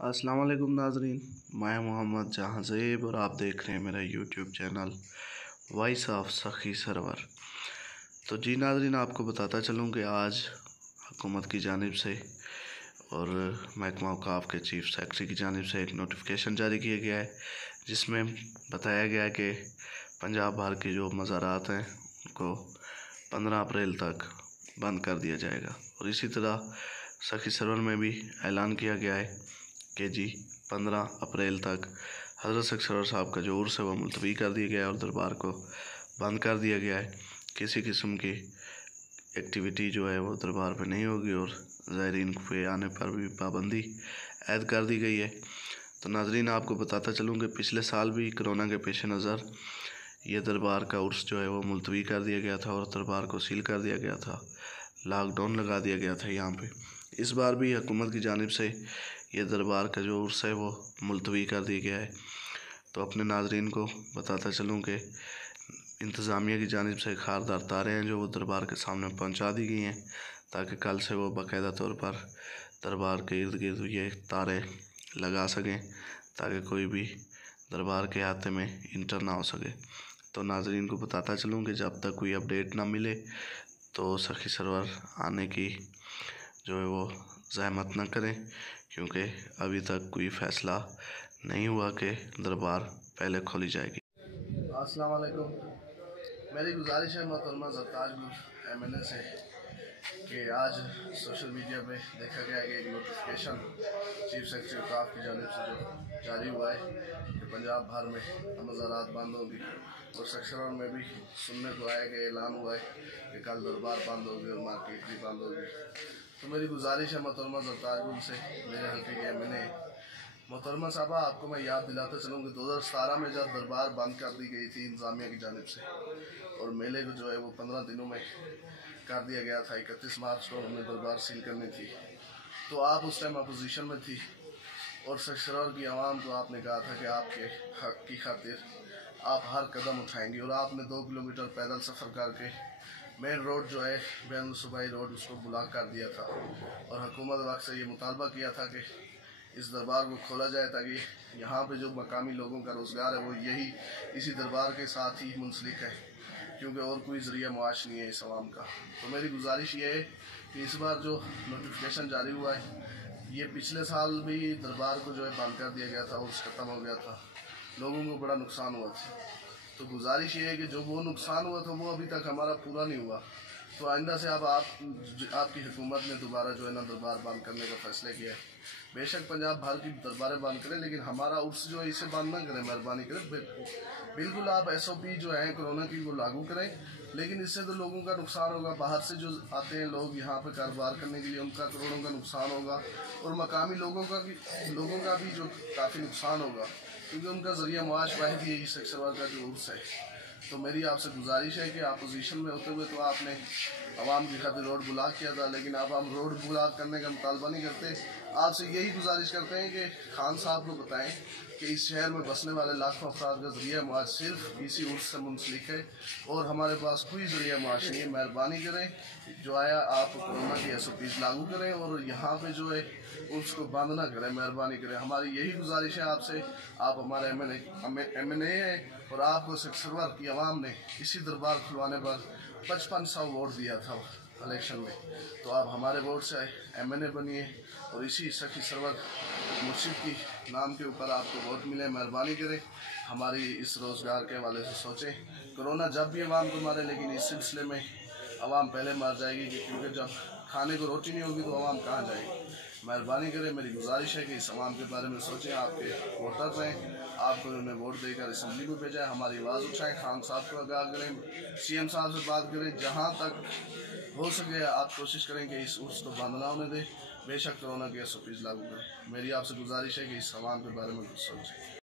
अस्सलाम वालेकुम नाजरीन, मैं मोहम्मद जहां ज़ेब और आप देख रहे हैं मेरा यूट्यूब चैनल वॉइस ऑफ सखी सरवर। तो जी नाजरीन, आपको बताता चलूं कि आज हुकूमत की जानिब से और महकमा औक़ाफ़ के चीफ सेक्रेटरी की जानिब से एक नोटिफिकेशन जारी किया गया है, जिसमें बताया गया है कि पंजाब भर के जो मज़ारात हैं उनको 15 अप्रैल तक बंद कर दिया जाएगा। और इसी तरह सखी सरवर में भी ऐलान किया गया है कि जी 15 अप्रैल तक हज़रत सखी सरवर साहब का जो उर्स है वो मुलतवी कर दिया गया है और दरबार को बंद कर दिया गया है। किसी किस्म की एक्टिविटी जो है वो दरबार पे नहीं होगी और ज़ायरीन पे आने पर भी पाबंदी ऐद कर दी गई है। तो नाजरीन, आपको बताता चलूँ कि पिछले साल भी कोरोना के पेश नज़र ये दरबार का उर्स जो है वो मुलतवी कर दिया गया था और दरबार को सील कर दिया गया था, लॉकडाउन लगा दिया गया था यहाँ पे। इस बार भी हुकूमत की जानिब से ये दरबार का जो उर्स है वो मुलतवी कर दिया गया है। तो अपने नाजरीन को बताता चलूँ कि इंतज़ामिया की जानिब से खारदार तारें हैं जो वो दरबार के सामने पहुँचा दी गई हैं, ताकि कल से वो बाकायदा तौर पर दरबार के इर्द गिर्द ये तारें लगा सकें, ताकि कोई भी दरबार के अहाते में इंटर ना हो सके। तो नाजरीन को बताता चलूँ कि जब तक कोई अपडेट ना मिले तो सखी सरवर आने की जो है वो ज़हमत न करें, क्योंकि अभी तक कोई फ़ैसला नहीं हुआ कि दरबार पहले खोली जाएगी। अस्सलाम वालेकुम। मेरी गुजारिश है मोहतरमा ज़रताज MNA से कि आज सोशल मीडिया पे देखा गया है कि एक नोटिफिकेशन चीफ सेक्रेटरी औक़ाफ़ की जानिब से जो जारी हुआ है कि पंजाब भर में मज़ारात बंद होगी और सेक्शन में भी सुनने को आया कि ऐलान हुआ है कि कल दरबार बंद होगी और मार्केट भी बंद होगी। तो मेरी गुजारिश है मोहतरमा ज़रताज से, मेरे हल्के के MNA मोहतरमा साहबा, आपको मैं याद दिलाता चलूँ कि 2017 में जब दरबार बंद कर दी गई थी इंतज़ामिया की जानिब से और मेले को जो है वो 15 दिनों में कर दिया गया था, 31 मार्च को हमने दरबार सील करनी थी, तो आप उस टाइम अपोजिशन में थी और सरवर की आवाम को आपने कहा था कि आपके हक़ की खातिर आप हर कदम उठाएंगे और आपने 2 किलोमीटर पैदल सफ़र करके मेन रोड जो है बैन सूबाई रोड उसको ब्लॉक कर दिया था और हुकूमत वक्त से ये मुतालबा किया था कि इस दरबार को खोला जाए, ताकि यहाँ पे जो मकामी लोगों का रोज़गार है वो यही इसी दरबार के साथ ही मुंसलिक है, क्योंकि और कोई ज़रिया मुआश नहीं है इस आवाम का। तो मेरी गुजारिश ये है कि इस बार जो नोटिफिकेशन जारी हुआ है, ये पिछले साल भी दरबार को जो है बंद कर दिया गया था और ख़त्म हो गया था, लोगों को बड़ा नुकसान हुआ था। तो गुजारिश ये है कि जो वो नुकसान हुआ था वो अभी तक हमारा पूरा नहीं हुआ, तो आइंदा से अब आपकी हुकूमत ने दोबारा जो है ना दरबार बंद करने का फ़ैसला किया है। बेशक पंजाब भर की दरबारें बंद करें, लेकिन हमारा उर्स जो है इसे बंद ना करें, मेहरबानी करें। बिल्कुल आप SOP जो है कोरोना की वो लागू करें, लेकिन इससे तो लोगों का नुकसान होगा। बाहर से जो आते हैं लोग यहाँ पे कारोबार करने के लिए, उनका करोड़ों का नुकसान होगा और मकामी लोगों का भी जो काफ़ी नुकसान होगा, क्योंकि उनका ज़रिया मुआश वाहिद यही सरवर का जो उर्स है। तो मेरी आपसे गुजारिश है कि अपोजिशन में होते हुए तो आपने आवाम की खातिर रोड ब्लॉक किया था, लेकिन अब हम रोड ब्लॉक करने का मुतालबा नहीं करते। आपसे यही गुजारिश करते हैं कि खान साहब को बताएं कि इस शहर में बसने वाले लाखों अफराद का ज़रिया मुआश सिर्फ इसी उर्स से मुंसलिक है और हमारे पास कोई ज़रिया मुआश नहीं है। मेहरबानी करें, जो आया आप कोरोना की SOPs लागू करें और यहाँ पे जो है उसको बंद ना करें, मेहरबानी करें। हमारी यही गुजारिश है आपसे। आप हमारे MNA हैं और आपको सरवर की आवाम ने इसी दरबार खुलवाने पर 5500 वोट दिया था इलेक्शन में, तो आप हमारे वोट से MNA बनिए और इसी सखी सरवर मुर्शिद की नाम के ऊपर आपको वोट मिले। मेहरबानी करें, हमारी इस रोज़गार के हवाले से सोचें। कोरोना जब भी आवाम को मारे, लेकिन इस सिलसिले में आवाम पहले मार जाएगी, क्योंकि जब खाने को रोटी नहीं होगी तो आवाम कहाँ जाएगी। मेहरबानी करें, मेरी गुजारिश है कि इस आवाम के बारे में सोचें। आपके वोटर्स हैं, आपको उन्हें वोट देकर असम्बली में भेजा है, हमारी आवाज़ उठाएं, खान साहब को आगाह करें, CM साहब से बात करें, जहाँ तक हो सके आप कोशिश करें कि इस उर्स को बंद ना होने दें। बेशक कोरोना की SOPs लागू करें। मेरी आपसे गुजारिश है कि इस आवाम के बारे में कुछ सोचें।